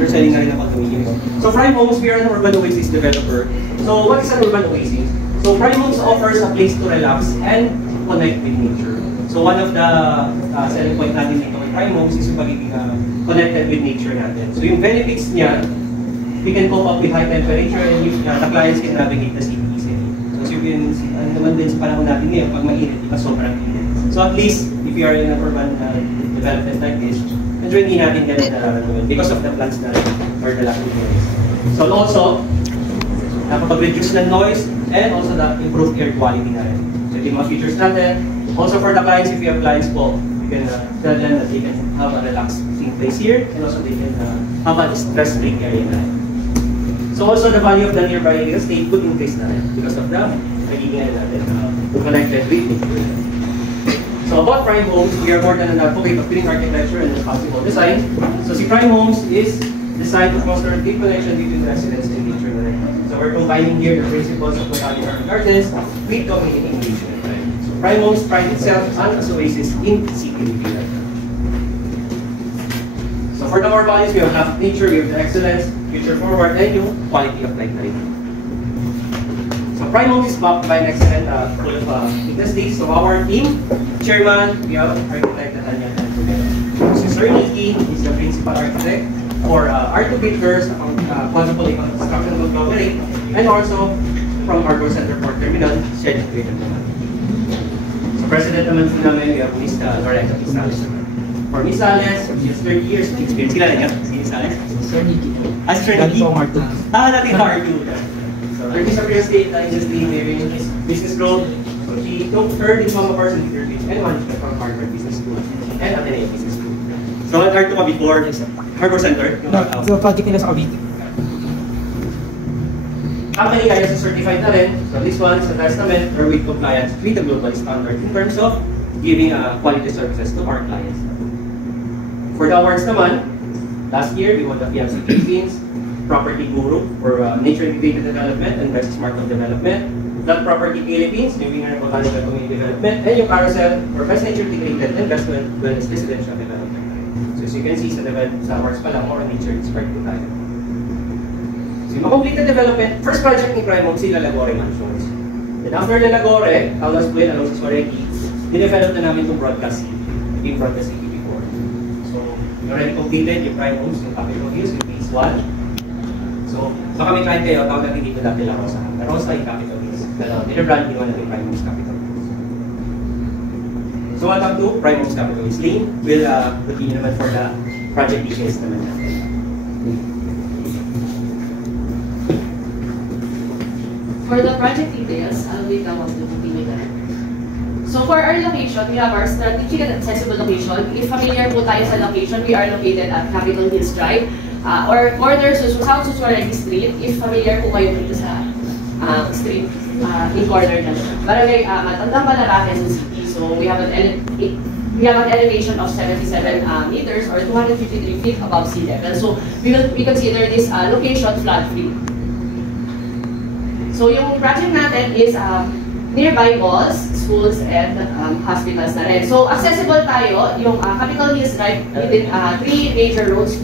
you're selling na rin ang condominium. So Prime Homes, we are an urban oasis developer. So what is an urban oasis? So Prime Homes offers a place to relax and connect with nature. So one of the selling point natin dito with Prime Homes is yung pagiging connected with nature natin. So yung benefits niya, we can cope up with high temperature and the clients can navigate the city easily. So you can see, ano naman din sa panahon natin ngayon, pag mainit, di ba sobrang init. So at least, if you are in an urban development like this, medyo hindi natin ganun nararamdaman because of the plants na or the lack of noise. So also, nakapag-reduce ng noise and also the improved air quality na rin. So yung mga features natin. Also for the clients, if you have clients po, you can tell them that they can have a relaxing place here and also they can have a stress-free area na rin. So also the value of the nearby real estate could increase na rin because of the pagiging natin connected with nature. So about Prime Homes, we are more than an advocate of green architecture and responsible design. So si Prime Homes is designed to foster a deep connection between residents and nature. So we're combining here the principles of botanical gardens with community engagement. So Prime Homes prides itself as an oasis in city living. So for the more values, we have nature, we have the excellence, future forward, and yung quality of life na rin. So Prime Homes is backed by an excellent full of fitness days. So our team, chairman, we have architect Natanya Tantuguero. So Sir Nikki is the principal architect for R2 Builders, Quadruple Construction Conglomerate, and also from Cargo Center Port Terminal, Shed Creative naman. So President naman po namin, we have Ms. Loretta Pisales naman. For Ms. Sales, she has 30 years of experience. Kilala niya? Si Ms. Sales? Sir Nikki. Sir Nikki? Natin R2. So 30 years of real estate industry, during his business growth. So she took her diploma course in leadership and management from Harvard Business School and Ateneo Business School. So nag-R2 ka before Harbor Center? So project nila sa Cavite. Company kaya sa certified na rin. So this one sa testament or with compliance with the global standard in terms of giving quality services to our clients. For the awards naman, last year we won the PMC Philippines Property Guru for Nature Integrated Development and Best Smart of Development. That Property Philippines, yung winner ng Botanical Community Development, and yung Carousel for Best Nature Integrated and Best Wellness Residential Development. So as you can see sa awards pala, more nature inspired po tayo. So yung completed development, first project ni Prime Homes, sila Lalagore Mansions. Then after Lalagore, Aulas Buel, Alonso Suaregi, dinevelop na namin itong Broadcast City, yung Broadcast City before. So we already completed yung Prime Homes, yung Capitol Hills, yung Phase 1. So baka may client kayo, tawag natin dito dati La Rosa. La Rosa yung Capitol Hills. Pero nilabrand ginawa natin Prime Homes Capitol Hills. So welcome to Prime Homes Capitol Hills. Lane will continue naman for the project details naman natin. For the project details, I'll wait now to continue that. So for our location, we have our strategic and accessible location. If familiar po tayo sa location, we are located at Capitol Hills Drive or corner South Susuaregi Street. If familiar po kayo dito sa street in corner na. Barangay Matandang Malaraque, City. So we have an elevation of 77 meters or 253 feet above sea level. So we consider this location flood-free. So yung project natin is nearby malls, schools, and hospitals na rin. So accessible tayo, yung Capitol Hills Drive within 3 major roads,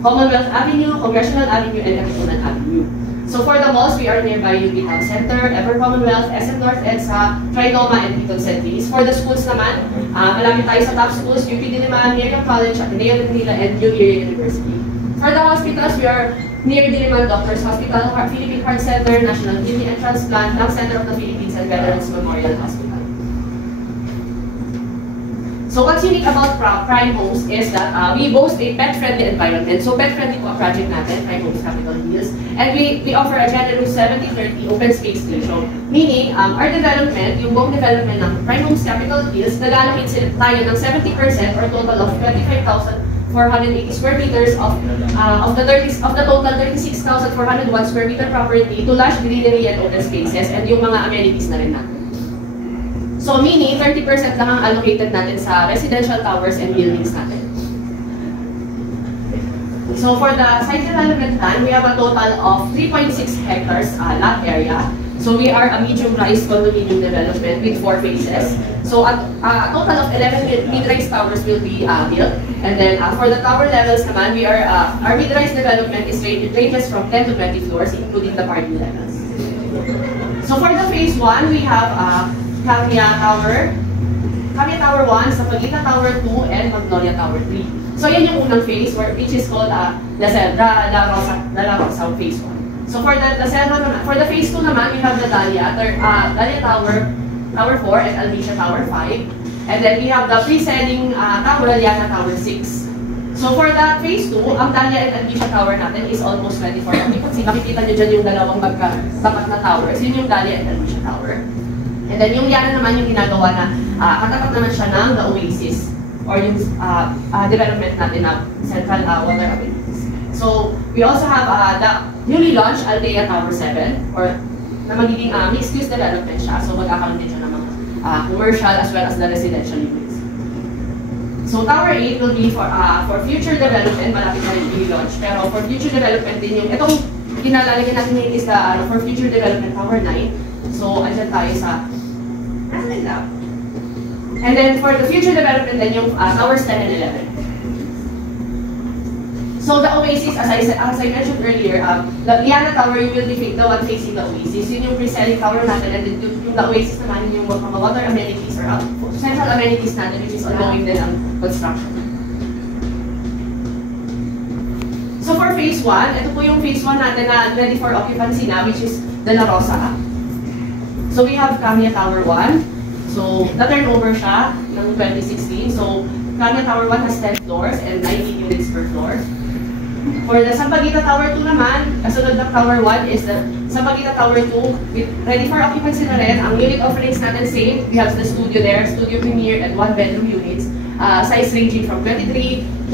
Commonwealth Avenue, Congressional Avenue, and Katipunan Avenue. So for the malls, we are nearby UP Town Center, Ever Commonwealth, SM North EDSA, Trinoma, and Piton St. Louis. For the schools naman, malapit tayo sa top schools, UP Diliman, Miriam College, Ateneo de Manila, and New Era University. For the hospitals, we are near Diliman Doctors Hospital, Philippine Heart Center, National Kidney and Transplant, Lung Center of the Philippines, and Veterans Memorial Hospital. So what's unique about Prime Homes is that we boast a pet-friendly environment. So pet-friendly po ang project natin, Prime Homes Capitol Hills. And we offer a generous 70-30 open space ratio. Meaning, our development, yung buong development ng Prime Homes Capitol Hills, nag-allocate tayo ng 70% or total of 25,480 square meters of the total 36,401 square meter property to lush greenery and open spaces and yung mga amenities na rin natin. So meaning, 30% lang ang allocated natin sa residential towers and buildings natin. So for the site development plan, we have a total of 3.6 hectares lot area. So we are a medium-rise condominium development with 4 phases. So a total of 11 mid-rise towers will be built. And then for the tower levels naman, we are our mid-rise development ranges from 10 to 20 floors, including the parking levels. So for the phase 1, we have Camia Tower 1, Sapagita Tower 2, and Magnolia Tower 3. So yan yung unang phase, which is called La Rosa phase 1. So for the phase 2 naman, we have the Dahlia Tower 4 and Albicia Tower 5. And then we have the pre-selling Tower, Liana Tower 6. So for the phase 2, ang Dahlia and Albicia Tower natin is almost 24 occupancy. Makikita nyo dyan yung dalawang magkatapat na towers. Yun yung Dahlia and Albicia Tower. And then yung Liana naman yung ginagawa na katapat naman siya ng The Oasis or yung development natin na Central Water Amenities. So we also have the newly launched Aldea Tower 7 or na magiging mixed-use development siya. So magkakaroon din siya ng mga commercial as well as the residential units. So Tower 8 will be for future development, malapit na rin i-launch. Pero for future development din yung, itong kinalalagyan natin yung is for future development Tower 9. So andyan tayo sa, and then for the future development din yung Towers 10 and 11. So the Oasis, as I mentioned earlier, the Liana Tower, you will be the one facing the Oasis. Yun yung pre-selling tower natin, and then yung the Oasis naman yung mga water amenities or central amenities natin, which is ongoing din ang construction. So for phase 1, ito po yung phase 1 natin na ready for occupancy na, which is the La Rosa. So we have Camia Tower 1. So na-turnover siya ng 2016. So Camia Tower 1 has 10 floors and 90 units per floor. For the Sampaguita Tower 2 naman, kasunod ng Tower 1 is the Sampaguita Tower 2 ready for occupancy na rin. Ang unit offerings natin same. We have the studio there, studio premier and 1-bedroom units. Size ranging from 23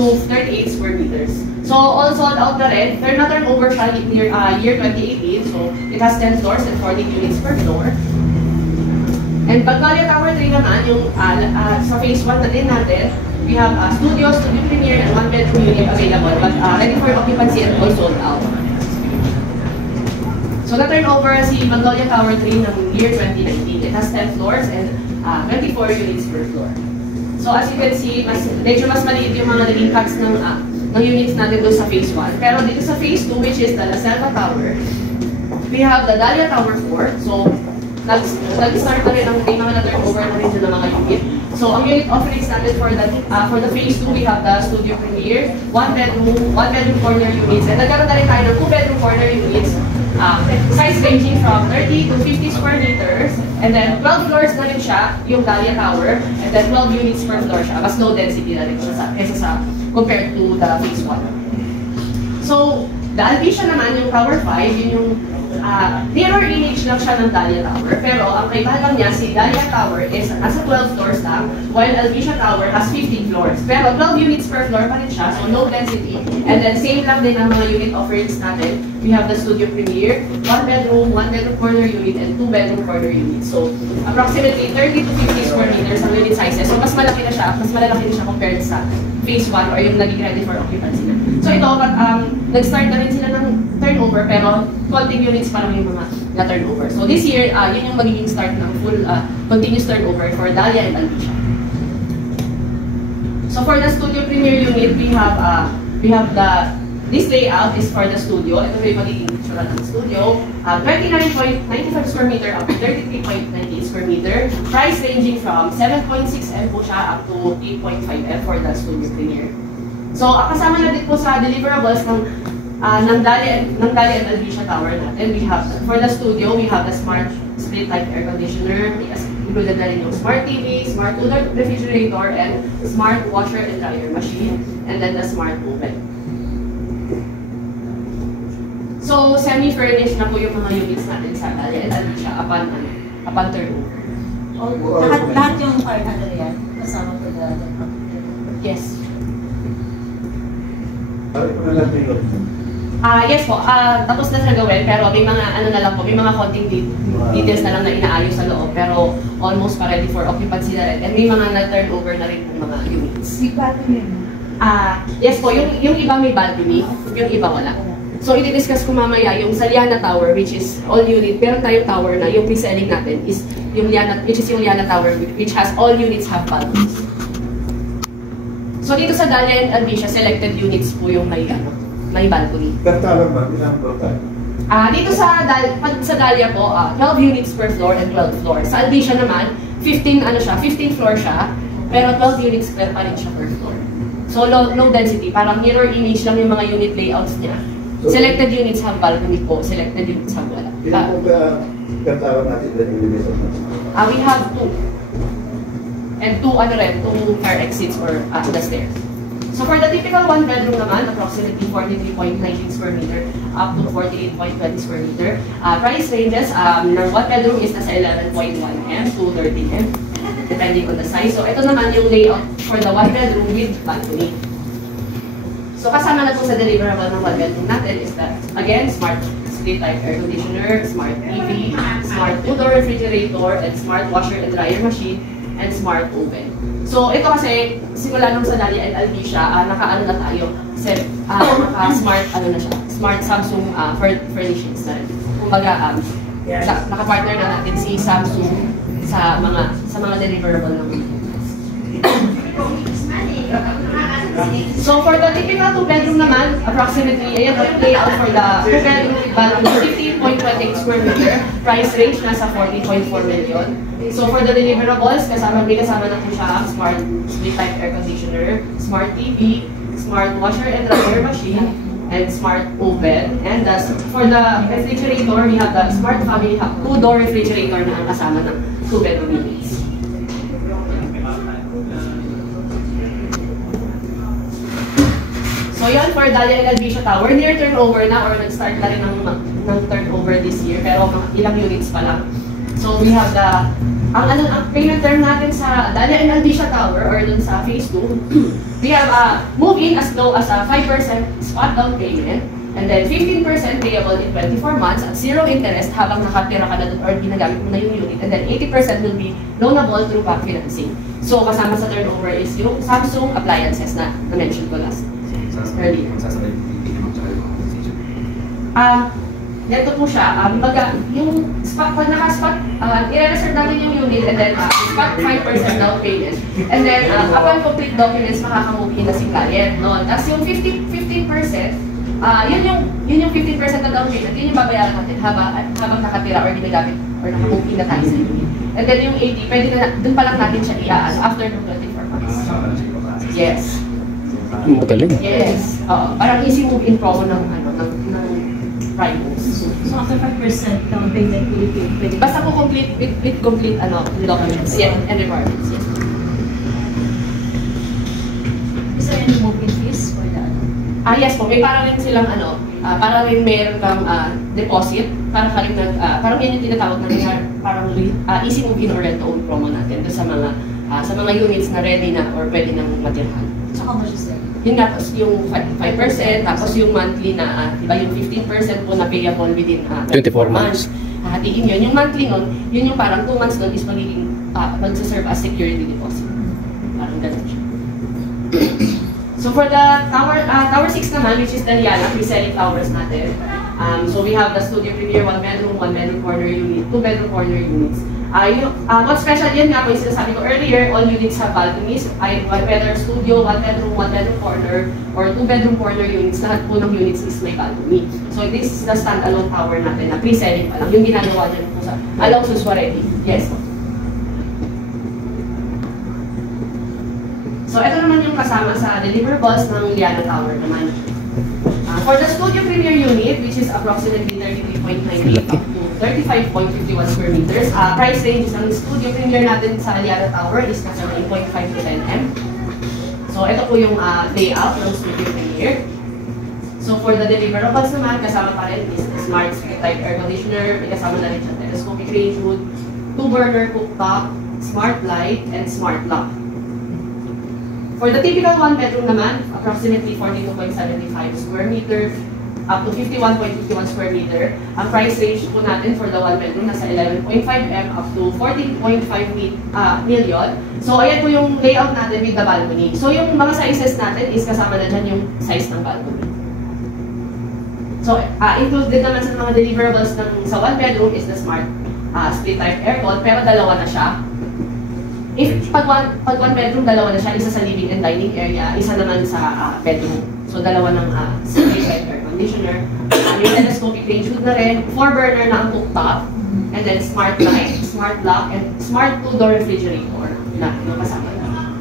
to 38 square meters. So all sold out na rin. Na-turnover siya near year 2018. So it has 10 floors and 40 units per floor. And Magnolia Tower 3 naman, yung sa phase 1 na din natin, we have studio premier, and 1-bedroom unit available, but ready for occupancy and all sold out. So na-turnover si Magnolia Tower 3 ng year 2019. It has 10 floors and 24 units per floor. So as you can see, medyo mas maliit yung mga naging cuts ng units natin doon sa phase 1. Pero dito sa phase 2, which is the La Selva Tower, we have the Dahlia Tower 4. So nag-start na rin ang mga na-turnover na rin ng mga unit. So ang unit offerings natin for the phase 2, we have the studio premier, 1-bedroom corner units, and nagkaroon na rin tayo ng 2-bedroom corner units, size ranging from 30 to 50 square meters, and then 12 floors na rin siya, yung Dahlia Tower, and then 12 units per floor siya. Mas low density na rin siya compared to the phase 1. So the Albicia naman, yung Tower 5, yun yung mirror image lang siya ng Dahlia Tower, pero ang kaibahan lang niya, si Dahlia Tower is nasa 12 floors lang, while Albicia Tower has 15 floors. Pero 12 units per floor pa rin siya, so low density. And then same lang din ang mga unit offerings natin. We have the studio premier, 1-bedroom, 1-bedroom corner unit, and 2-bedroom corner unit. So approximately 30 to 50 square meters ang unit sizes. So mas malaki na siya, mas malalaki na siya compared sa phase 1 or yung naging ready for occupancy na. So ito, nag-start na rin sila ng turnover, pero konting units pa naman yung mga na-turnover. So this year, yun yung magiging start ng full continuous turnover for Dahlia and Albicia. So for the studio premier unit, we have this layout is for the studio. Ito yung magiging itsura ng studio. 29.95 square meter up to 33.98 square meter. Price ranging from 7.6 M po siya up to 8.5 M for the studio premier. So kasama na din po sa deliverables ng Dahlia and Albicia Tower natin. We have, for the studio, we have the smart split type air conditioner. Included na rin yung smart TV, smart cooler refrigerator, and smart washer and dryer machine. And then the smart oven. So, semi-furnished na po yung mga units natin sa Dahlia and Albicia upon turnover. Lahat yung 500 yan, kasama po the Yes. property. Yes po, tapos na siya gawin, pero may mga ano na lang po, may mga konting details na lang na inaayos sa loob, pero almost pa ready for occupancy na rin. And may mga na-turnover na rin po mga units. May balcony yun? Yes po, yung iba may balcony, yung iba wala. So, i-discuss ko mamaya yung sa Liana Tower, which is all unit. Meron tayong tower na yung pre-selling natin is yung Liana, which is yung Liana Tower, which has all units have balconies. So, dito sa Dahlia and Albicia, selected units po yung may balcony. Per tower ba? Ilang per tower? Dito sa Dahlia po, 12 units per floor and 12 floors. Sa Albicia naman, 15 floor siya, pero 12 units pa rin siya per floor. So low density, parang mirror image lang yung mga unit layouts niya. Selected units have balcony po, selected units have wala. Ilang po per tower natin yung division natin? We have 2. And 2 fire exits or the stairs. So for the typical one bedroom naman, approximately 43.19 square meter up to 48.20 square meter. Price ranges ng one bedroom is nasa 11.1 M to 13 M, depending on the size. So ito naman yung layout for the one bedroom with balcony. So kasama na po sa deliverable ng one bedroom natin is that, again, smart split type air conditioner, smart TV, smart 2-door refrigerator, and smart washer and dryer machine, and smart oven. So, ito kasi, simula nung sa Dahlia and Albicia, naka-ano na tayo, kasi naka-smart, smart Samsung furnishings na rin. Kumbaga, naka-partner na natin si Samsung sa mga deliverable ng So, for the typical 2-bedroom naman, approximately, ayan po yung layout for the 2-bedroom with balcony, 15.28 square meter, price range nasa 40.4 million. So, for the deliverables, may kasama na po siya ang smart split type air conditioner, smart TV, smart washer and dryer machine, and smart oven. And for the refrigerator, we have the smart family hub 2-door refrigerator na ang kasama ng 2-bedroom units. So yun, for Dahlia and Albicia Tower, near turnover na or nag-start na rin ng turnover this year, pero ilang units pa lang. So we have ang payment term natin sa Dahlia and Albicia Tower or dun sa phase 2, we have move-in as low as a 5% spot down payment, and then 15% payable in 24 months at 0 interest habang nakatira ka na dun or ginagamit mo na yung unit, and then 80% will be loanable through bank financing. So kasama sa turnover is yung Samsung appliances na na-mention ko last earlier. Ganito po siya. Yung spot, pag naka-spot, i-reserve natin yung unit and then spot 5% down payment. And then, upon complete documents, makaka-move in na si client. No? Tapos yung 15%, yun yung 15% na down payment, yun yung babayaran natin habang nakatira or ginagamit or naka-move in na tayo sa unit. And then yung 80, pwede na, dun pa lang natin siya i-aano after ng 24 months. Yes. Magaling. Yes. Parang easy move-in promo ng Prime Homes. So after 5% down payment, pwede. Basta po complete with complete documents and requirements. Yes. Is there any move-in fees for that? Yes po, may para rin silang para rin meron kang deposit, parang yun yung tinatawag na parang easy move-in or rent-to-own promo natin doon sa mga units na ready na or pwede nang matirhan. So how much is that? Yun nga, yung 5%, tapos yung monthly na, di ba, yung 15% po na payable within 24 months. Hatiin yun. Yung monthly nun, yun yung parang 2 months nun is magiging, magsaserve as security deposit. Parang ganun siya. So for the Tower 6 naman, which is the Liana, pre-selling towers natin. So we have the Studio Premier 1-bedroom, 1-bedroom corner unit, 2-bedroom corner units. What's special yan nga po yung sinasabi ko earlier, all units have balconies, whether studio, 1-bedroom, 1-bedroom corner, or 2-bedroom corner units, lahat po ng units is may balcony. So this is the standalone tower natin na pre-selling pa lang, yung ginagawa dyan po sa Along Suswaredi. Yes. So ito naman yung kasama sa deliverables ng Liana Tower naman. For the Studio Premier unit, which is approximately 33.98 up to 35.51 square meters, price range ng Studio Premier natin sa Liana Tower is nasa 9.5 to 10 M. So ito po yung layout ng Studio Premier. So for the deliverables naman, kasama pa rin is smart split type air conditioner, may kasama na rin siya telescopic range hood, 2-burner cooktop, smart light, and smart lock. For the typical 1-bedroom naman, approximately 42.75 square meter up to 51.51 square meter. Ang price range po natin for the 1-bedroom nasa 11.5 M up to 14.5 million. So ayan po yung layout natin with the balcony. So yung mga sizes natin is kasama na dyan yung size ng balcony. So, included naman sa mga deliverables sa one bedroom is the smart split type aircon, pero dalawa na siya. If pag one bedroom, dalawa na siya, isa sa living and dining area, isa naman sa bedroom. So, dalawa ng split type air conditioner. Yung telescopic range hood na rin, 4-burner na ang cooktop, and then smart light, smart lock, and smart 2-door refrigerator na yung kasama na.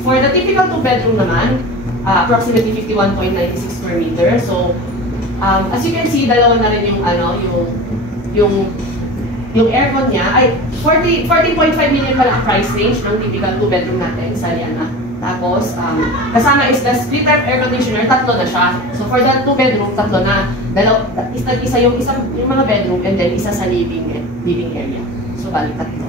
For the typical 2-bedroom naman, approximately 51.96 square meter. So, as you can see, dalawa na rin yung aircon niya ay 14.5 million pala ang price range ng typical 2-bedroom natin sa Liana. Tapos, kasama is the split type air conditioner, tatlo na siya. So, for the 2-bedroom, tatlo na. Isa yung mga bedroom and then isa sa living area. So, balik tatlo.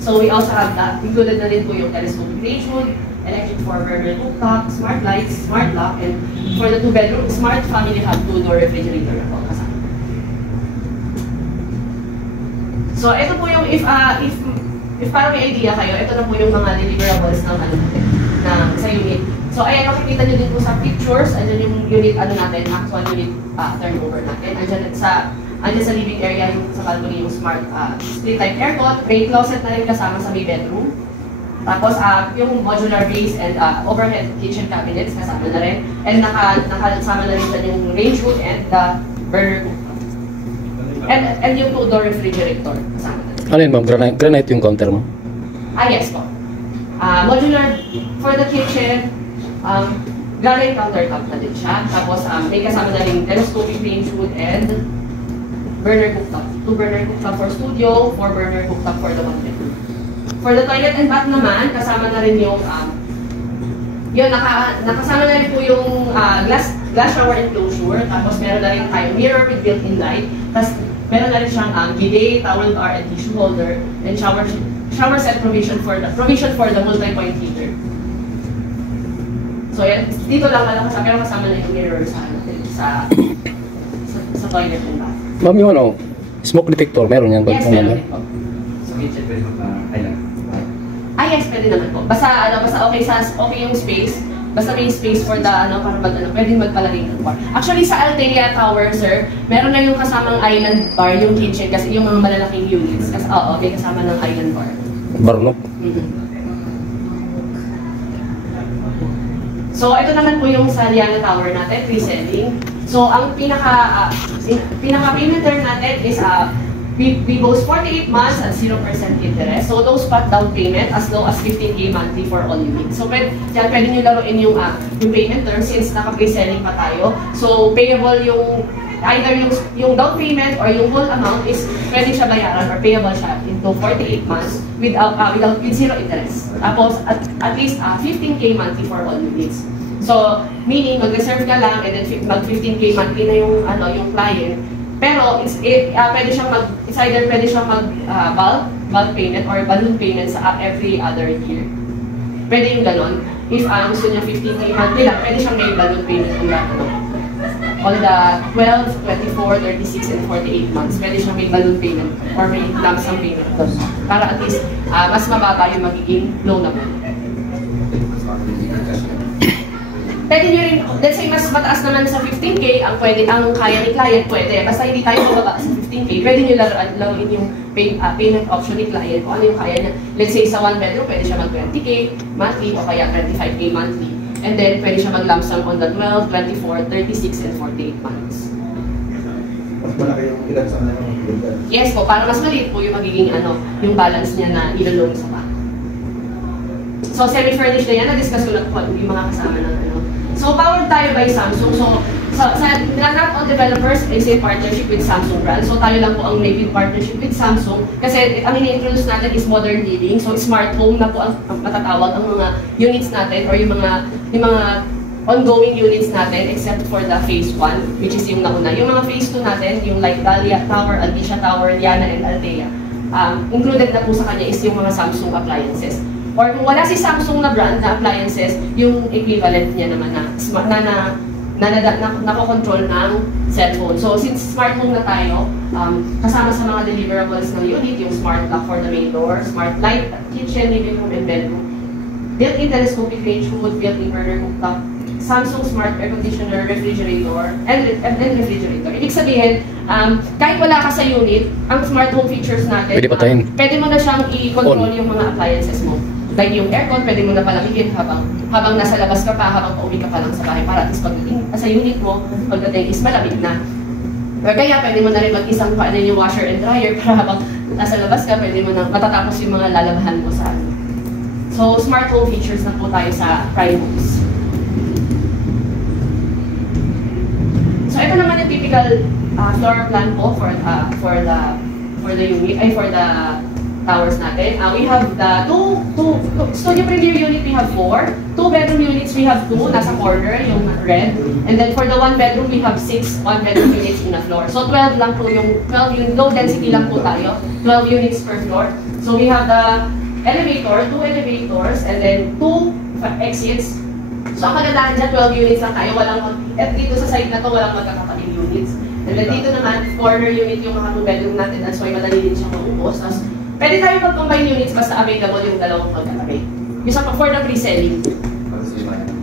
So, we also have that. Included na rin po yung telescopic range hood, electric 4-burner cooktop, smart lights, smart lock, and for the 2-bedroom, smart family hub 2-door refrigerator na po kasama. So, ito po yung, if parang may idea kayo, ito na po yung mga deliverables ng sa unit. So, ayan, makikita nyo din po sa pictures, andyan yung unit, actual unit turnover natin. Andyan sa living area, yung sa balcony, yung smart split type aircon, may closet na rin kasama sa may bedroom. Tapos, yung modular base and overhead kitchen cabinets kasama na rin. And nakasama na rin dyan yung range hood and the burner cooktop. And yung 2-door refrigerator kasama na rin. Ano yun ma'am? Granite yung counter mo? Yes po. Modular for the kitchen, granite countertop na din siya. Tapos, may kasama na rin telescopic range hood and burner cooktop. 2-burner cooktop for studio, 4-burner cooktop for the 1-bedroom. For the toilet and bath naman, kasama na rin yung nakasama na rin po yung glass shower enclosure. Tapos meron na rin tayo mirror with built-in light. Tapos meron na rin siyang bidet, towel bar, and tissue holder, and shower set provision for the multi-point heater. So yan, dito lang pero kasama na yung mirror sa toilet and bath. Ma'am, yung smoke detector, meron yan? Yes, meron din po. Sa kitchen, pwede mag-highlight. Yes, pwede naman po. Basta okay yung space. Basta may space for the para pwedeng magpalagay ng bar. Actually, sa Altea Tower, sir, meron na yung kasamang island bar yung kitchen kasi yung mga malalaking units. Kasi, may kasama ng island bar. Barnok? So, ito naman po yung sa Liana Tower natin, pre-selling. So, ang pinaka-payment term natin is we boast 48 months at 0% interest. So, those spot down payment as low as 15K monthly for all units. So, pwede nyo laruin yung payment term since naka-pre-selling pa tayo. So, payable either yung down payment or yung whole amount is pwede siya bayaran or payable siya into 48 months with zero interest. Tapos, at least 15K monthly for all units. So, meaning, mag-reserve ka lang and then mag-15K monthly na yung client. Pero, it's either pwede siyang bulk payment or balloon payment sa every other year. Pwede yung ganon. If gusto niya 15K monthly lang, pwede siyang may balloon payment on the 12, 24, 36, and 48 months. Pwede siyang may balloon payment or may lump sum payment. Para at least, mas mababa yung magiging loan naman. Pwede nyo rin, let's say mas mataas naman sa 15K, ang kaya ni client, pwede. Basta hindi tayo mababa sa 15K, pwede nyo laruin yung payment option ni client kung ano yung kaya niya. Let's say sa 1-bedroom, pwede siya mag 20K monthly o kaya 25K monthly. And then, pwede siya mag-lump sum on the 12, 24, 36, and 48 months. Mas malaki yung ilan sa mga Yes po, para mas maliit po yung magiging yung balance niya na ilaloan sa bank. So, semi-furnished na yan, na-discuss ko lang po yung mga kasama ng So, powered tayo by Samsung. So, not all developers is in partnership with Samsung brand. So, tayo lang po ang may partnership with Samsung. Kasi, ang ini-introduce natin is modern living. So, smart home na po ang matatawag ang mga units natin or yung mga ongoing units natin except for the phase 1, which is yung nauna. Yung mga phase 2 natin, yung like Dahlia Tower, Alicia Tower, Liana, and Altea, included na po sa kanya is yung mga Samsung appliances. Or kung wala si Samsung na brand na appliances, yung equivalent niya naman na nakokontrol ng cellphone. So, since smart home na tayo, kasama sa mga deliverables ng unit, yung smart lock for the main door, smart light, kitchen, living room, and bedroom, built-in telescopic range hood, built-in burner cooktop, Samsung Smart Air Conditioner, Refrigerator, and Refrigerator. Ibig sabihin, kahit wala ka sa unit, ang smart home features natin, Pwede patayin. pwede mo na siyang i-control yung mga appliances mo. Like yung aircon, pwede mo na palamigin habang nasa labas ka pa, habang pauwi ka pa lang sa bahay, para at least pagdating sa unit mo, pagdating is malamig na. Or kaya pwede mo na rin mag-isang paanin yung washer and dryer para habang nasa labas ka, pwede mo na matatapos yung mga lalabahan mo sa ano. So, smart home features na po tayo sa Prime Homes. So, ito naman yung typical floor plan po for the unit, ay for the towers natin. We have the two studio premier unit, we have 4. 2 bedroom units, we have 2 nasa corner, yung red. And then for the 1 bedroom, we have 6 1 bedroom units in the floor. So 12 lang po yung low density lang po tayo. 12 units per floor. So we have the elevator, 2 elevators, and then 2 exits. So ang kagandahan dyan, 12 units lang tayo. At dito sa side na to, walang magkakapatid units. And then dito naman, corner unit yung mga 2 bedroom natin. That's why madali din siya maubos. Tapos, pwede tayo mag-combine units basta available yung dalawang magkatabi. Yung for the pre-selling.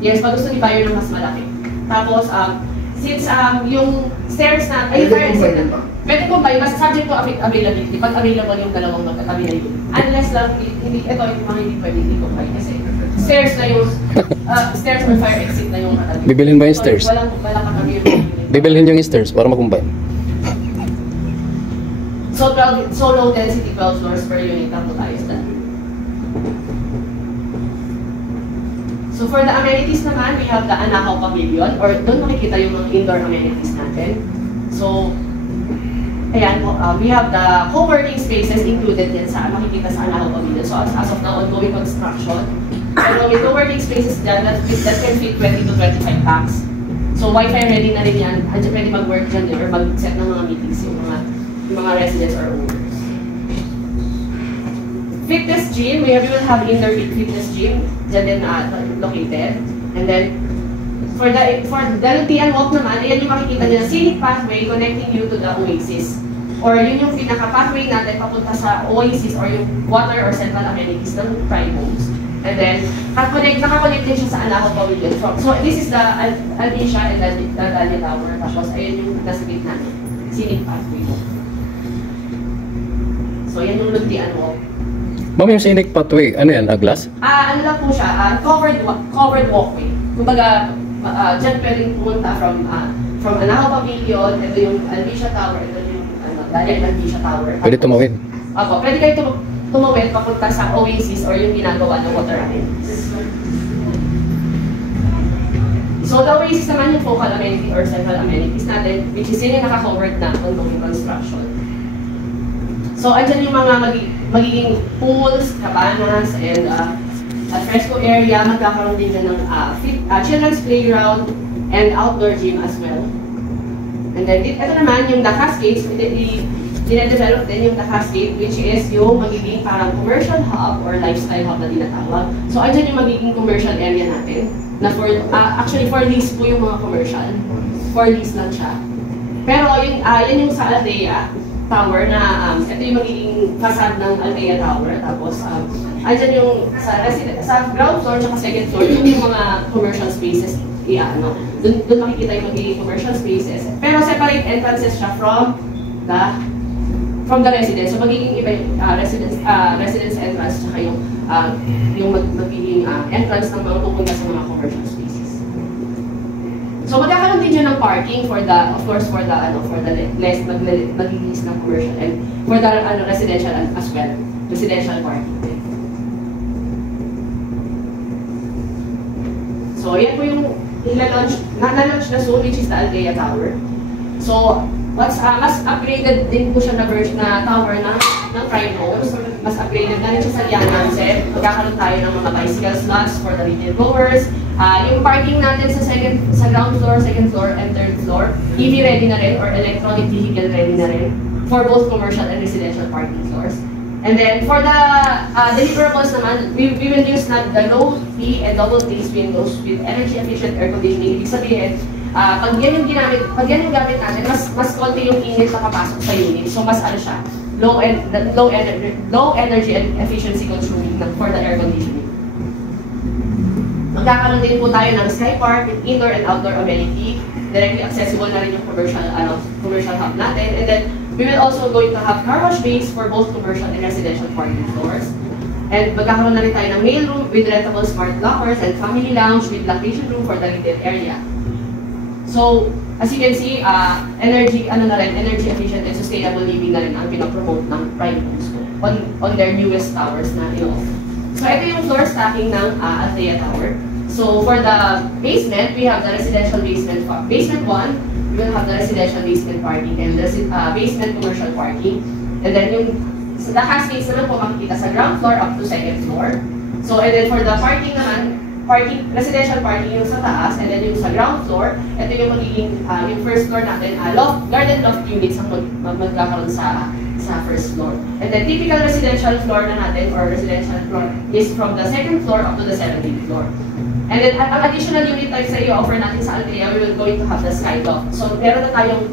Yes, pag gusto ni buyer ng mas malaki. Tapos, since yung stairs na, ay fire exit na, pwede combine, basta subject to availability. Pag available yung dalawang magkatabi na unit. Unless lang, ito yung mga hindi pwede i-combine kasi stairs na yung, stairs or fire exit na yung katabi. Bibilhin ba yung stairs? Walang katabi yung unit. Bibilhin yung stairs para mag-combine. So low density 12 floors per unit lang po tayo sa dati. So for the amenities naman, we have the Anahaw Pavilion, or doon makikita yung mga indoor amenities natin. So, ayan po, we have the co-working spaces included din sa makikita sa Anahaw Pavilion. So as of now, ongoing construction. Pero may co-working spaces dyan that can fit 20 to 25 packs. So Wi-Fi ready na rin yan, pwede mag-work dyan or mag-set ng mga meetings yung mga residents or owners. Fitness gym, we will have indoor fitness gym dyan din located. And then, for the Dalantian Walk naman, ayan yung makikita nila, scenic pathway connecting you to the Oasis. Or yun yung pinaka-pathway natin papunta sa Oasis or yung water or central amenities ng Prime Homes. And then, nakakonect din siya sa Anahaw Pavilion. So, this is the Alicia and the Dalia Tower. Tapos, ayun yung nasa gitna natin, scenic pathway. So, yan yung Luntian Walk. Ma'am, yung scenic pathway, ano yan, glass? Ano lang po siya, covered walkway. Kumbaga, dyan pwedeng pumunta from Anahaw Pavilion, ito yung Alicia Tower, ito yung Dalia and Alicia Tower. Pwede tumawid. Opo, pwede kayo tumawid papunta sa Oasis or yung ginagawa ng water amenities. So the Oasis naman yung focal amenity or central amenities natin, which is yun yung naka-covered na ongoing construction. So andyan yung mga magiging pools, cabanas, and fresco area. Magkakaroon din dyan ng children's playground and outdoor gym as well. And then ito naman yung The Cascades, dine-develop din yung The Cascade, which is yung magiging parang commercial hub or lifestyle hub na tinatawag. So andyan yung magiging commercial area natin. Na actually for lease po yung mga commercial. For lease lang siya. Pero yan yung sa Aldea Tower na ito yung magiging facade ng Aldea Tower. Tapos andyan yung sa ground floor at second floor, yung mga commercial spaces. Doon makikita yung magiging commercial spaces. Pero separate entrances siya from the residence. So magiging iba yung residence entrance tsaka yung magiging entrance ng mga pupunta sa mga commercial spaces. So magkakaroon din dyan ng parking for the mag-lease na commercial and for the residential as well. Residential parking din. So yan po yung na-launch na soon, which is the Aldea Tower. So mas upgraded din po siya na tower ng Prime Homes. Mas upgraded na rin siya sa Liananse. Magkakaroon tayo ng mga bicycle slots for the retail goers. Yung parking natin sa ground floor, second floor, and third floor, EV ready na rin or electronic vehicle ready na rin for both commercial and residential parking floors. And then for the deliverables naman, we will use the low P and double T's windows with energy efficient air conditioning. Ibig sabihin, pag yan yung gamit natin, mas konti yung init na papasok sa unit. So mas siya, low energy and efficiency consuming for the air conditioning. Magkakaroon din po tayo ng Sky Park with indoor and outdoor amenity. Directly accessible na rin yung commercial hub natin. And then, we will also going to have car wash bays for both commercial and residential parking floors. And magkakaroon na rin tayo ng mailroom with rentable smart lockers and family lounge with lactation room for the retail area. So, as you can see, energy efficient and sustainable living na rin ang pinopromote ng private homes on their newest towers na i-offer. So, ito yung floor stacking ng Althea Tower. So, for the basement, we have the residential basement 1, we will have the residential basement parking and the basement commercial parking. And then yung the cascades naman po makikita sa ground floor up to 2nd floor. So, and then for the parking naman, residential parking yung sa taas, and then yung sa ground floor, ito yung magiging, yung first floor natin, garden loft units ang magkakaroon sa first floor. And then typical residential floor na natin, or residential floor, is from the 2nd floor up to the 17th floor. And then, ang additional unit type sa i-offer natin sa Althea, we will going to have the sky loft. So, meron na tayong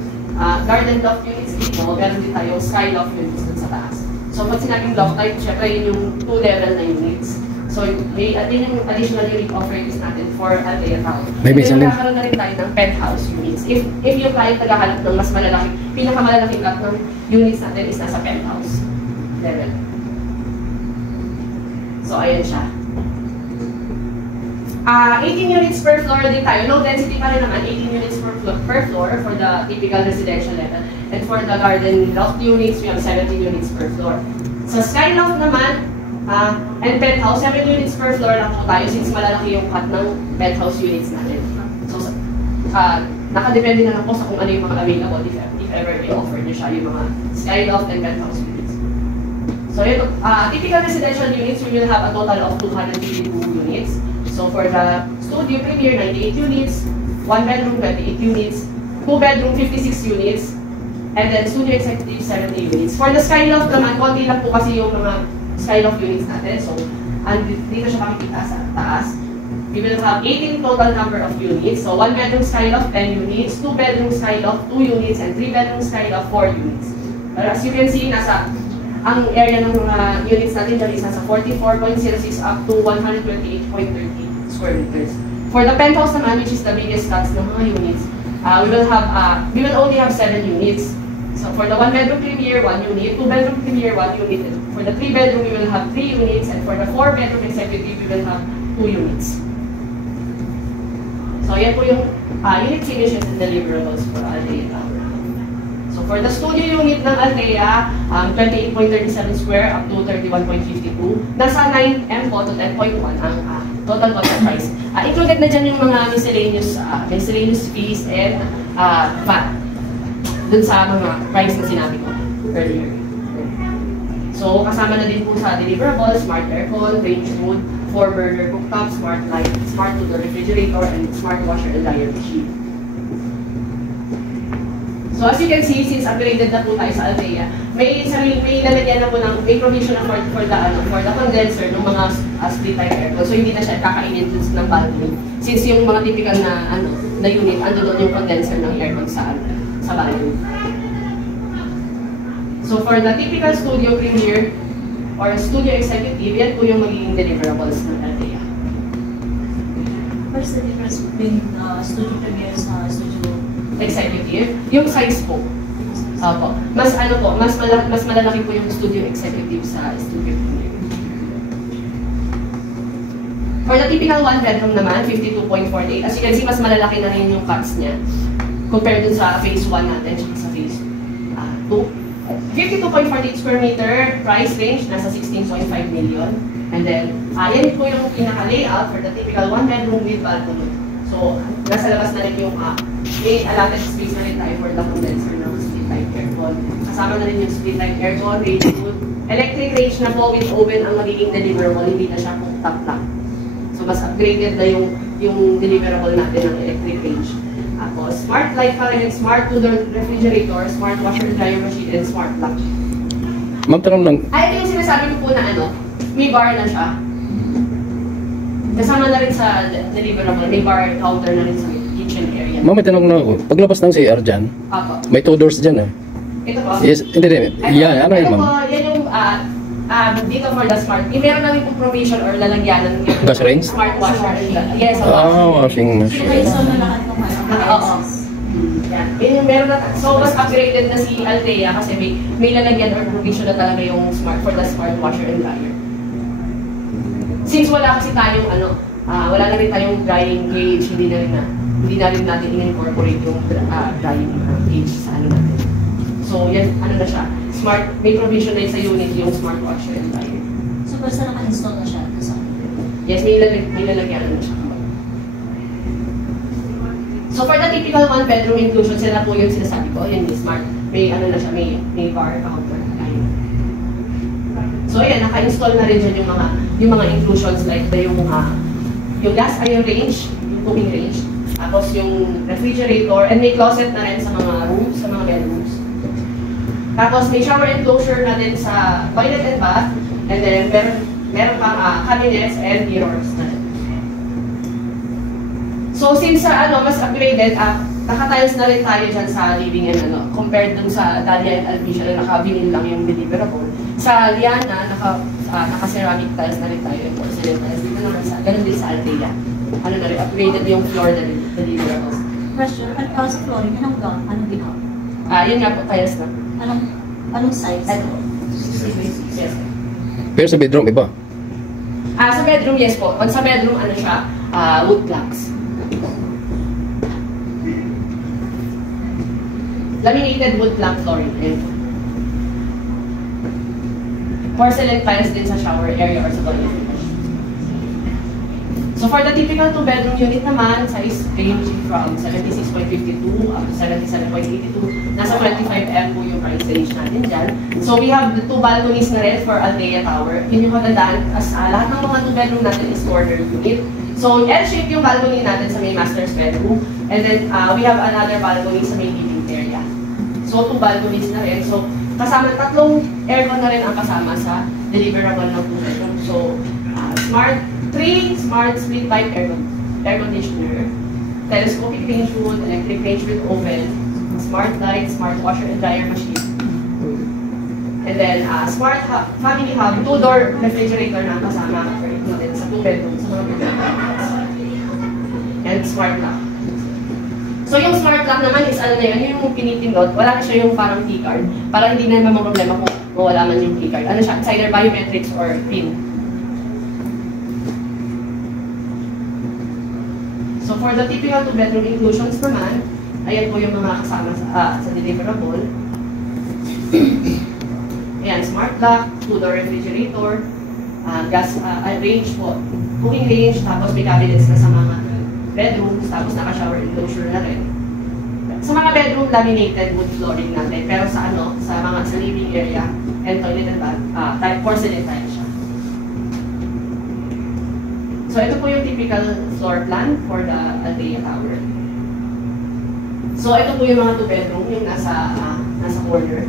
garden loft units dito, meron din tayong sky loft units dun sa taas. So, pag sinabing loft type, syempre yun yung 2-level na units. So, may yung additional unit offerings natin for Althea Tower. Maybe and then, magkakaroon na rin tayo ng penthouse units. If yung client naghahanap ng mas malalaki, pinakamalalaking lot ng units natin is nasa penthouse level. So, ayan siya. 18 units per floor din tayo. Low density pa rin naman, 18 units per floor for the typical residential level. And for the garden loft units, we have 17 units per floor. Sa sky loft naman, and penthouse, 7 units per floor lang po tayo since malalaki yung cut ng penthouse units natin. So, nakadepende na lang po sa kung ano yung mga available if ever i-offer nyo siya yung mga sky loft and penthouse units. So, ito, typical residential units, we will have a total of 252 units. So, for the studio premier, 98 units, 1 bedroom, 28 units, 2 bedroom, 56 units, and then studio executive, 70 units. For the skyloft naman, konti lang po kasi yung mga skyloft units natin. So, dito siya makikita sa taas. We will have 18 total number of units. So, 1 bedroom skyloft, 10 units, 2 bedroom skyloft, 2 units, and 3 bedroom skyloft, 4 units. But as you can see, ang area ng mga units natin dyan is nasa 44.06 up to 128.30 square meters. For the penthouse naman, which is the biggest cuts ng mga units, we will only have 7 units. So for the 1 bedroom premier, 1 unit, 2 bedroom premier, 1 unit. And for the 3 bedroom, we will have 3 units, and for the 4 bedroom executive, we will have 2 units. So yan po yung unit finishes and deliverables for Althea Tower. So for the studio unit ng Althea, 28.37 square up to 31.52. Nasa 9M po to 10.1 ang total contract price. Included na dyan yung mga miscellaneous fees and VAT dun sa mga price na sinabi ko earlier. So kasama na din po sa deliverables, smart aircon, range food, 4-burner cooktop, smart light, smart to-door refrigerator, and smart washer and dryer machine. So as you can see, since upgraded na po tayo sa Althea, may lalagyan na po may provision na for the condenser ng mga split type aircon. So hindi na siya kakainin ng balcony. Since yung mga typical na unit, ando doon yung condenser ng aircon sa balcony. So for the typical studio premier or studio executive, yan po yung magiging deliverables ng Althea. What's the difference between studio premier sa studio executive? Yung size po. Opo. Mas malalaki po yung studio executive sa studio premier. For the typical 1 bedroom naman, 52.48. As you can see, mas malalaki na rin yung cuts niya compared dun sa phase 1 natin at sa phase 2. 52.48 square meter, price range, nasa 16.5 million. And then, yan po yung pinaka-layout for the typical 1 bedroom with balcony. So, nasa labas na rin yung may allotted space na rin tayo for the condenser ng split type aircon. Kasama na rin yung split type aircon, range food. Electric range na po with oven ang magiging deliverable, hindi na siya cooktop lang. So, mas upgraded na yung deliverable natin ng electric range. Tapos, smart light pa rin, smart to-door refrigerator, smart washer dryer machine, and smart lock. Ma'am, tanong lang. Ito yung sinasabi ko po na may bar na siya. Kasama na rin sa deliverable, may bar counter na rin sa kitchen area. Ma'am, may tanong na ako. Paglabas ng CR dyan, may 2 doors dyan eh. Ito po? Yes, hindi. Yan, ano yan, ma'am? Ito po, yan yung Dito for the smart, meron na rin pong provision or lalagyanan ng Gas range? smart washer. Yes, Washing So, machine. based on na lahat ng mga Oo. Yan. Yun yung meron na, so mas upgraded na si Althea kasi may lalagyan or provision na talaga yung for the smart washer and dryer. Since wala kasi tayong wala na rin tayong drying cage, hindi na rin natin in-incorporate yung drying cage sa natin. So yan, na siya, smart, may provision na yun sa unit yung smart washer and dryer. So, basta naka-install na siya. Yes, may lalagyan na siya. So for the typical one bedroom inclusion, sila po yung sinasabi ko, yung smart, may na siya, may bar, counter, ayun. So ayan, naka-install na rin dyan yung mga inclusions like yung gas iron range, yung cooking range, tapos yung refrigerator, and may closet na rin sa mga rooms, sa mga bedrooms. Tapos may shower enclosure na din sa toilet and bath, and then meron pang cabinets and mirrors na rin. So since mas upgraded, naka-tiles na rin tayo dyan sa living and compared dun sa Dahlia and Albicia na naka-vinyl lang yung deliverable. Sa Liana, naka-ceramic tiles na rin tayo and porcelain tiles. Dito naman ganun din sa Althea. Na rin, upgraded yung floor na rin, deliverable. Question, sa flooring, anong gang? Anong ginawa? Yun nga po, tiles na. Anong size? Yes. Pero sa bedroom, iba. Sa bedroom, yes po. Sa bedroom, siya, wood planks. Laminated wood plank flooring. Porcelain tiles din sa shower area or sa toilet. So for the typical 2-bedroom unit naman, size ranging from 76.52 up to 77.82. Nasa 25M po yung price range natin dyan. So we have the 2 balconies na rin for Althea Tower. Yun yung katandaan, as lahat ng mga 2-bedroom natin is corner unit. So L-shape yung balcony natin sa may master's bedroom. And then we have another balcony sa may living area. So 2 balconies na rin. So kasama 3 aircon na rin ang kasama sa deliverable ng 2-bedroom. So smart split pipe air conditioner, telescopic range hood, electric range with oven, smart light, smart washer and dryer machine, and then smart family hub, 2-door refrigerator na kasama natin sa 2-bedroom sa mga bedroom, and smart lock. So yung smart lock naman is yung pinipindot, wala na siya yung parang keycard, para hindi na naman problema kung wala man yung keycard. Siya, it's either biometrics or PIN. So for the typical 2-bedroom inclusions naman, ayan po yung mga kasama sa deliverable. Ayan, smart lock, 2-door refrigerator, gas range po, cooking range, tapos may cabinets na sa mga bedrooms, tapos naka-shower enclosure na rin. Sa mga bedroom, laminated wood flooring natin, pero sa living area and toilet and bath, porcelain tile siya. So ito po yung typical floor plan for the Althea Tower. So ito po yung mga 2-bedroom, yung nasa corner.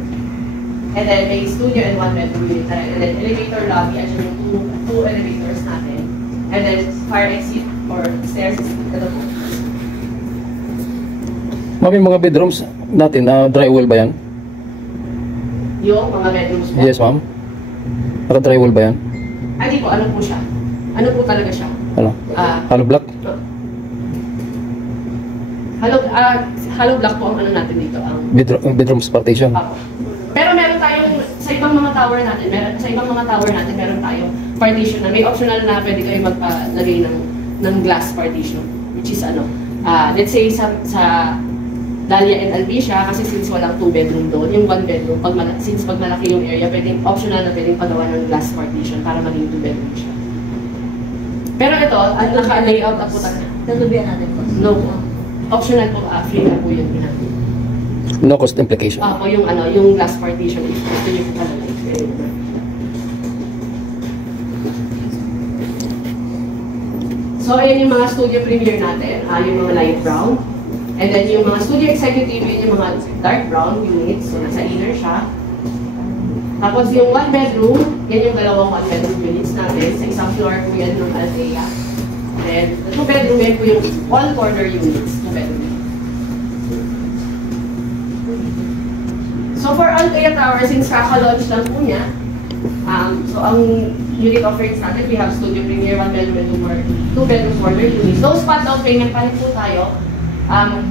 And then may studio and 1-bedroom unit. And then elevator lobby, at yung two elevators natin. And then fire exit or stairs. Ito po. Ma'am, yung mga bedrooms natin, drywall ba yan? Yung mga bedrooms po? Yes, ma'am. Naka-drywall ba yan? Hindi po, ano po siya? Ano po talaga siya? Ano? Hollow block? Hollow block po ang natin dito. Bedrooms partition? Pero meron tayong, sa ibang mga tower natin, meron tayong partition na may optional na pwede kayo magpalagay ng glass partition. Which is let's say sa Dahlia and Albicia, kasi since walang 2-bedroom doon, yung 1-bedroom, since pag malaki yung area, optional na pwedeng pagawa ng glass partition para maging 2-bedroom siya. Pero ito, naka-layout na po talaga. Talubian natin po. No po. Optional po, free na po yun. No cost implication? Yung glass partition, ito yung talaga. So, ayan yung mga studio premiere natin, yung mga light brown. And then yung mga studio executive, yun yung mga dark brown units. So, nasa inner siya. Tapos yung 1-bedroom, yan yung dalawang 1-bedroom units natin. Sa isang floor po yan ng Althea. Then, the 2-bedroom yan po yung all-corner units. 2-bedroom. So for Althea Tower, since kaka-launch lang po niya, So ang unit offerings natin, we have Studio Premier, 1 bedroom and 2 bedroom former units. Those spot down payment pa rin po tayo.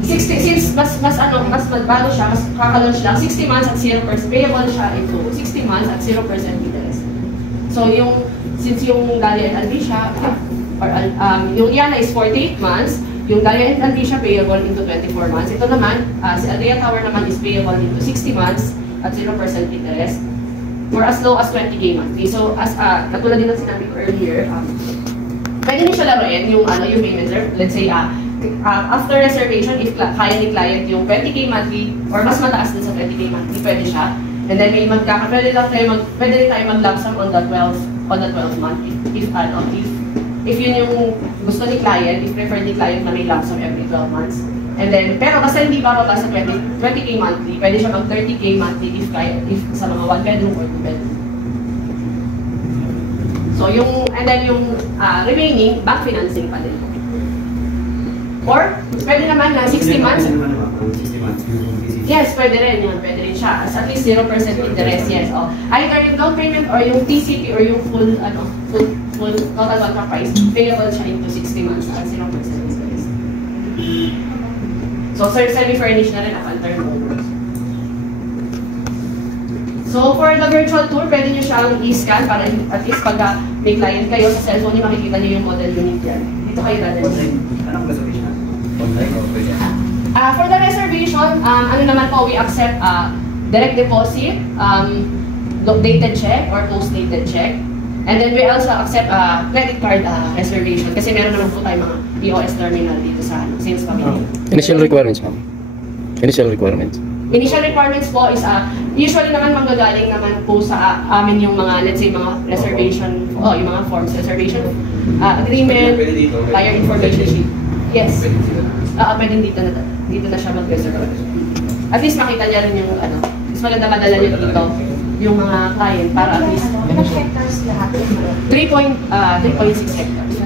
60, since mas bago siya, mas kaka-launch lang, 60 months at 0% payable siya into 60 months at 0% interest. So since yung Dahlia and Alicia, yung Iana is 48 months, yung Dahlia and Alicia payable into 24 months. Ito naman, si Adria Tower naman is payable into 60 months at 0% interest for as low as 20K monthly. So as katulad din ng sinabi ko earlier, pwede niyo siya laruin yung payment term. Let's say after reservation, if kaya ni client yung 20K monthly or mas mataas din sa 20K monthly, pwede siya. And then pwede rin tayo mag-lump sum on the 12 month if yun yung gusto ni client, if prefer ni client na may lump sum every 12 months. And then, pero kasi hindi bababa sa 20K monthly, pwede siya mag 30K monthly if sa mga 1 bedroom or 2 bedroom. So and then yung remaining, bank financing pa din. Or, pwede naman na 60 months. Yes, pwede rin yun. Pwede rin siya. At least 0% interest, yes. Either yung down payment or yung TCP or yung full total contract price, payable siya into 60 months at 0% interest. So, semi-furnished na rin upon turnover. So, for the virtual tour, pwede nyo siyang i-scan para at least pag may client kayo sa cellphone nyo, makikita nyo yung model unit yan. Dito kayo dadalhin. Anong reservation? Online o pwede? For the reservation, ano naman po, we accept direct deposit, dated check or post-dated check. And then we also accept credit card reservation kasi meron naman po tayo mga POS terminal dito sa sales community. Initial requirements, ma'am. Initial requirements. Initial requirements po is usually naman manggagaling naman po sa amin yung mga, let's say, mga reservation, yung mga forms, reservation agreement, buyer information sheet. Yes. Pwede dito na siya mag-reserve. At least makita niya rin yung mas maganda madala niyo dito yung mga client para at least 3.6 hectares.